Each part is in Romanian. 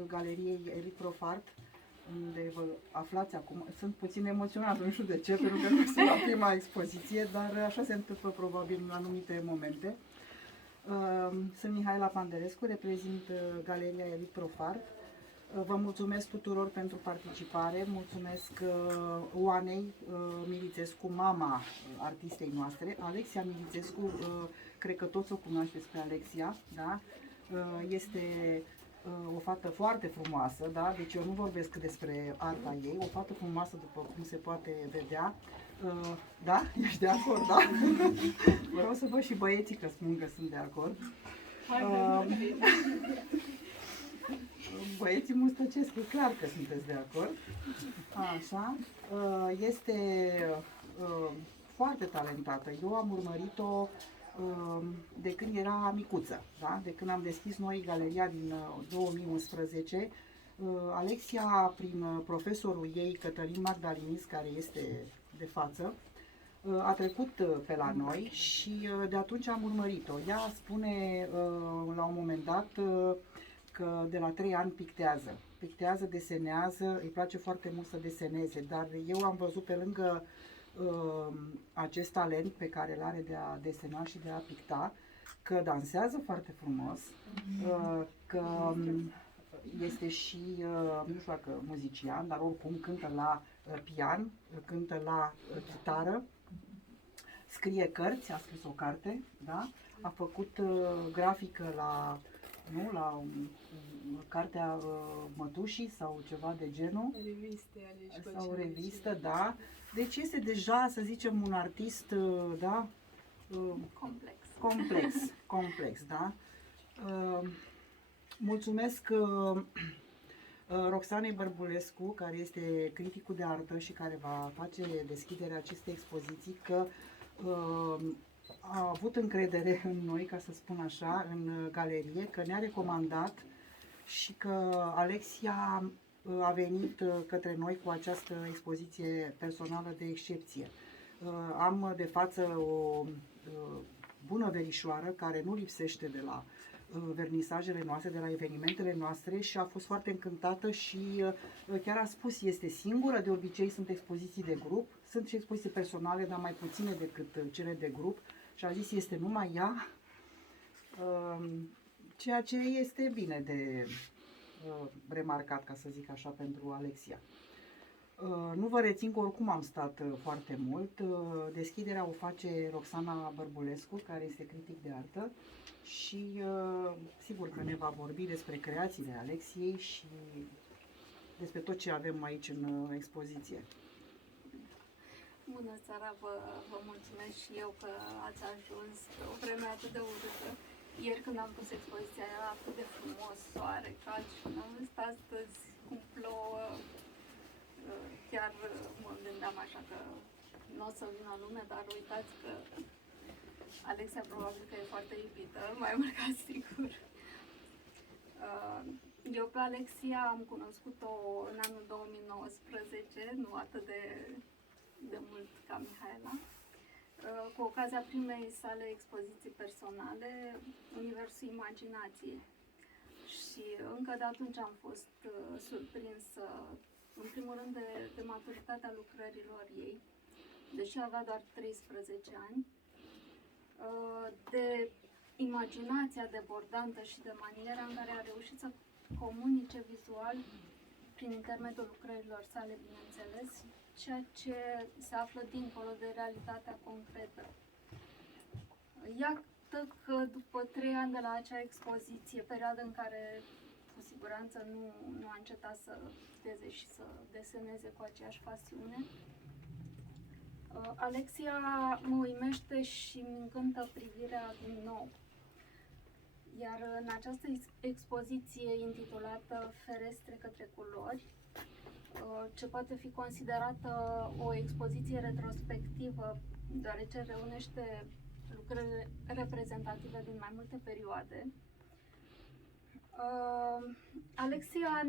galeriei Elit Profart, unde vă aflați acum. Sunt puțin emoționată, nu știu de ce, pentru că nu sunt la prima expoziție, dar așa se întâmplă probabil în anumite momente. Sunt Mihaela Panderescu, reprezint galeria Elit Profart. Vă mulțumesc tuturor pentru participare, mulțumesc Oanei Milițescu, mama artistei noastre, Alexia Milițescu, cred că toți o cunoașteți pe Alexia, da? Este o fată foarte frumoasă, da? Deci eu nu vorbesc despre arta ei, o fată frumoasă după cum se poate vedea. Da? Ești de acord, da? Vreau să văd și băieții că spun că sunt de acord. Băieții mustăcesc, e clar că sunteți de acord. Așa. Este foarte talentată. Eu am urmărit-o de când era micuță, da? De când am deschis noi galeria din 2011. Alexia, prin profesorul ei, Cătălin Magdalinis, care este de față, a trecut pe la noi și de atunci am urmărit-o. Ea spune la un moment dat că de la 3 ani pictează. Pictează, desenează, îi place foarte mult să deseneze, dar eu am văzut pe lângă acest talent pe care îl are de a desena și de a picta, că dansează foarte frumos, că este și, nu știu dacă muzician, dar oricum cântă la pian, cântă la chitară, scrie cărți, a scris o carte, da? A făcut grafică la cartea Mătușii sau ceva de genul. Reviste, sau o revistă, da. Deci este deja, să zicem, un artist, da? Complex, da. Mulțumesc Roxanei Bărbulescu, care este criticul de artă și care va face deschiderea acestei expoziții, că a avut încredere în noi, ca să spun așa, în galerie, că ne-a recomandat și că Alexia a venit către noi cu această expoziție personală de excepție. Am de față o bună verișoară care nu lipsește de la vernisajele noastre, de la evenimentele noastre și a fost foarte încântată și chiar a spus, este singură, de obicei sunt expoziții de grup, sunt și expoziții personale, dar mai puține decât cele de grup și a zis, este numai ea, ceea ce este bine de remarcat, ca să zic așa, pentru Alexia. Nu vă rețin că oricum am stat foarte mult. Deschiderea o face Roxana Bărbulescu, care este critic de artă și sigur că ne va vorbi despre creațiile Alexiei și despre tot ce avem aici în expoziție. Bună seara, vă mulțumesc și eu că ați ajuns pe o vreme atât de urâtă. Ieri când am pus expoziția era atât de frumos, soare, cald și când am văzut astăzi cum plouă, chiar mă gândeam așa că nu o să vină lume, dar uitați că Alexia probabil că e foarte iubită, mai mult ca sigur. Eu pe Alexia am cunoscut-o în anul 2019, nu atât de mult ca Mihaela, cu ocazia primei sale expoziții personale, Universul Imaginației. Și încă de atunci am fost surprinsă, în primul rând, de maturitatea lucrărilor ei, deși avea doar 13 ani, de imaginația debordantă și de maniera în care a reușit să comunice vizual, prin intermediul lucrărilor sale, bineînțeles, ceea ce se află dincolo de realitatea concretă. Iată că după 3 ani de la acea expoziție, perioadă în care cu siguranță nu a încetat să picteze și să deseneze cu aceeași pasiune, Alexia mă uimește și îmi încântă privirea din nou. Iar în această expoziție intitulată Ferestre către culori, ce poate fi considerată o expoziție retrospectivă, deoarece reunește lucrări reprezentative din mai multe perioade, Alexia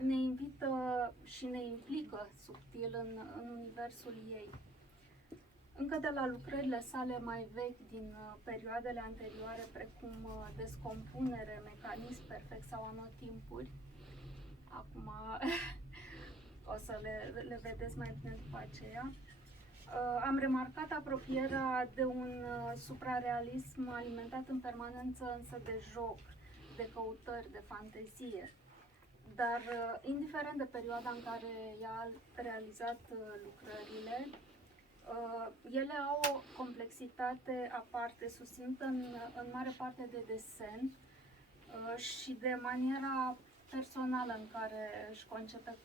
ne invită și ne implică subtil în universul ei. Încă de la lucrările sale mai vechi din perioadele anterioare, precum Descompunere, Mecanism perfect sau Anotimpuri, o să le vedeți mai bine după aceea. Am remarcat apropierea de un suprarealism alimentat în permanență însă de joc, de căutări, de fantezie. Dar, indiferent de perioada în care ea a realizat lucrările, ele au o complexitate aparte, susținută în mare parte de desen și de maniera personală în care își concepe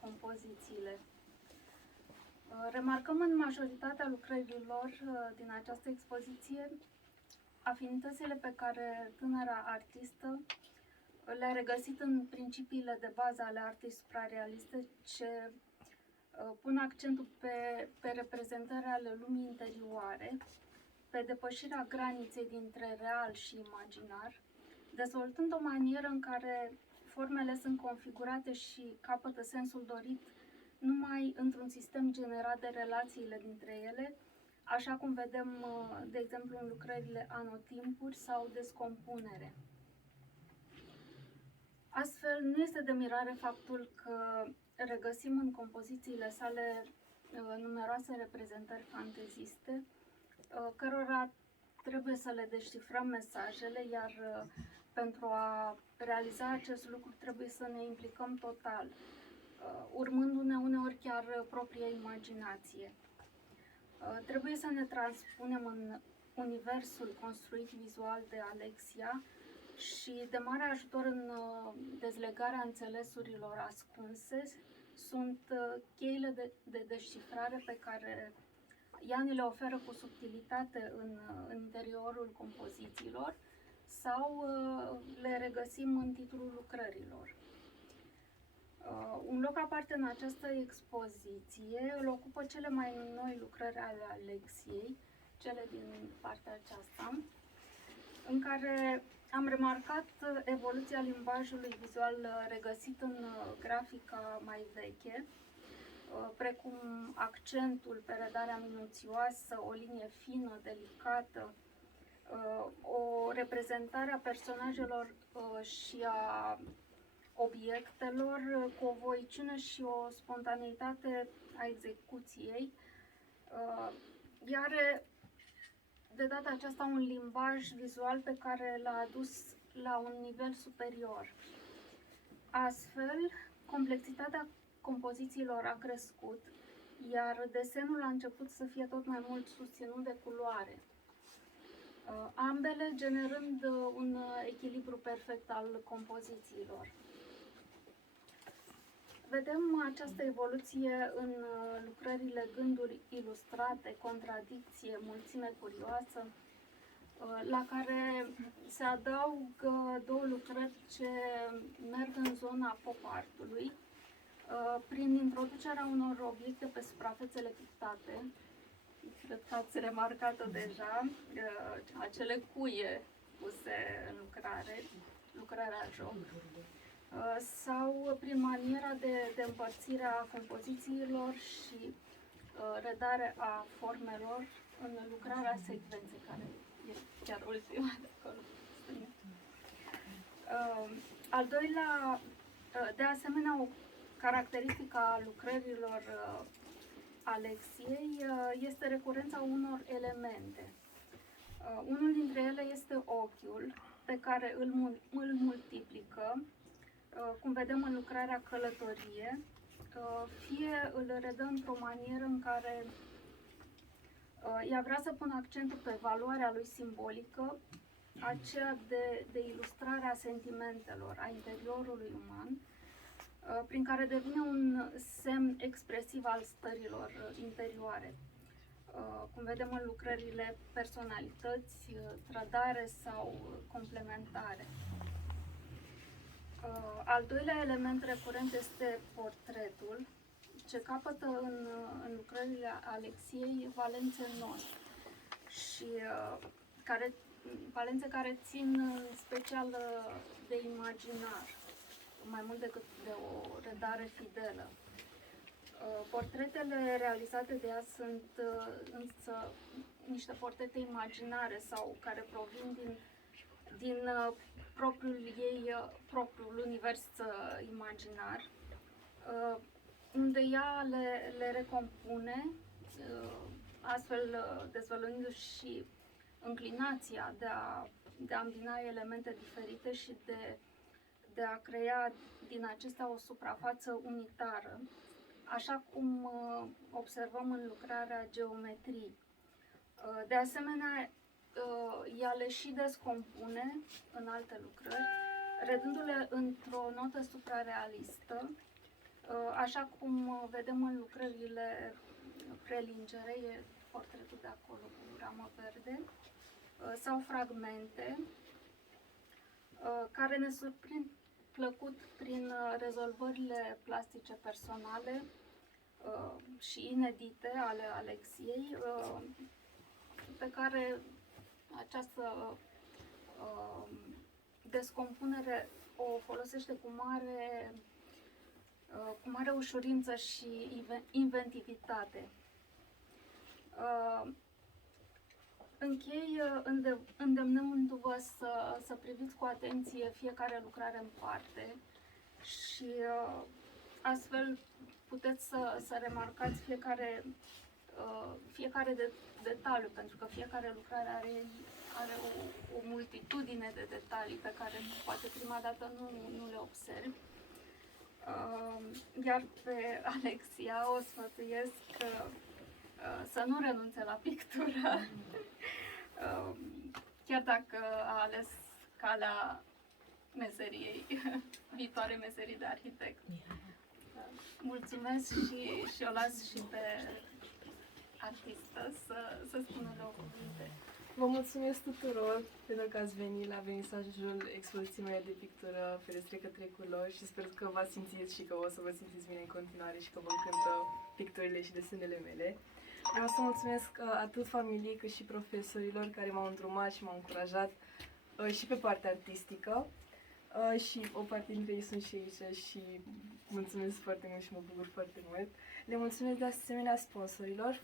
compozițiile. Remarcăm în majoritatea lucrărilor din această expoziție afinitățile pe care tânăra artistă le-a regăsit în principiile de bază ale artei suprarealiste, ce pun accentul pe reprezentări ale lumii interioare, pe depășirea graniței dintre real și imaginar, dezvoltând o manieră în care formele sunt configurate și capătă sensul dorit numai într-un sistem generat de relațiile dintre ele, așa cum vedem, de exemplu, în lucrările Anotimpuri sau Descompunere. Astfel, nu este de mirare faptul că regăsim în compozițiile sale numeroase reprezentări fanteziste, cărora trebuie să le descifrăm mesajele, iar pentru a realiza acest lucru trebuie să ne implicăm total, urmându-ne uneori chiar propria imaginație. Trebuie să ne transpunem în universul construit vizual de Alexia și de mare ajutor în dezlegarea înțelesurilor ascunse sunt cheile de descifrare pe care ea ni le oferă cu subtilitate în interiorul compozițiilor sau le regăsim în titlul lucrărilor. Un loc aparte în această expoziție îl ocupă cele mai noi lucrări ale Alexiei, cele din partea aceasta, în care am remarcat evoluția limbajului vizual regăsit în grafica mai veche, precum accentul pe redarea minuțioasă, o linie fină, delicată, o reprezentare a personajelor și a obiectelor cu o voiciune și o spontaneitate a execuției, iar de data aceasta un limbaj vizual pe care l-a adus la un nivel superior. Astfel, complexitatea compozițiilor a crescut, iar desenul a început să fie tot mai mult susținut de culoare, ambele generând un echilibru perfect al compozițiilor. Vedem această evoluție în lucrările Gânduri ilustrate, Contradicție, Mulțime curioasă, la care se adaugă două lucrări ce merg în zona pop artului, prin introducerea unor obiecte pe suprafețele pictate. Cred că ați remarcat-o deja, acele cuie puse în lucrarea joc, sau prin maniera de împărțire a compozițiilor și redare a formelor în lucrarea secvenței, care e chiar ultima de acolo. Al doilea, de asemenea, o caracteristică a lucrărilor Alexiei este recurența unor elemente. Unul dintre ele este ochiul, pe care îl multiplică, cum vedem în lucrarea Călătorie, fie îl redă într-o manieră în care ea vrea să pună accentul pe valoarea lui simbolică, aceea de ilustrare a sentimentelor, a interiorului uman, prin care devine un semn expresiv al stărilor interioare. Cum vedem în lucrările Personalități, Trădare sau Complementare. Al doilea element recurent este portretul, ce capătă în lucrările Alexiei valențe noi și valențe care țin în special de imaginar, mai mult decât de o redare fidelă. Portretele realizate de ea sunt însă niște portrete imaginare sau care provin din propriul univers imaginar, unde ea le recompune, astfel dezvăluindu-și și înclinația de a îmbina elemente diferite și de a crea din acestea o suprafață unitară, așa cum observăm în lucrarea Geometrii. De asemenea, ea le și descompune în alte lucrări, redându-le într-o notă suprarealistă, așa cum vedem în lucrările Prelingere, e portretul de acolo cu ramă verde, sau fragmente, care ne surprind plăcut prin rezolvările plastice personale și inedite ale Alexiei, pe care această descompunere o folosește cu mare ușurință și inventivitate. Închei îndemnându-vă să priviți cu atenție fiecare lucrare în parte și astfel puteți să remarcați fiecare detaliu, pentru că fiecare lucrare are o multitudine de detalii pe care poate prima dată nu le observi. Iar pe Alexia o sfătuiesc să nu renunțe la pictură, chiar dacă a ales calea meseriei, viitoare meserii de arhitect. Mulțumesc și o las și pe artistă să spună două cuvinte. Vă mulțumesc tuturor pentru că ați venit la vernisajul expoziției mele de pictură Ferestre către culori și sper că v-ați simțit și că o să vă simțiți bine în continuare și că vă încântă picturile și desenele mele. Vreau să mulțumesc atât familiei cât și profesorilor care m-au îndrumat și m-au încurajat și pe partea artistică și o parte dintre ei sunt și aici și mulțumesc foarte mult și mă bucur foarte mult. Le mulțumesc de asemenea sponsorilor,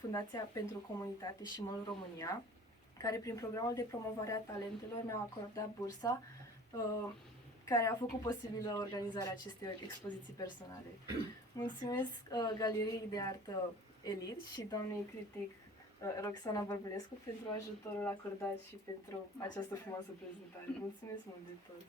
Fundația pentru Comunitate și MOL România, care prin programul de promovare a talentelor mi-au acordat bursa care a făcut posibilă organizarea acestei expoziții personale. Mulțumesc Galeriei de Artă Elit și doamnei critic Roxana Bărbulescu pentru ajutorul acordat și pentru această frumoasă prezentare. Mulțumesc mult de tot!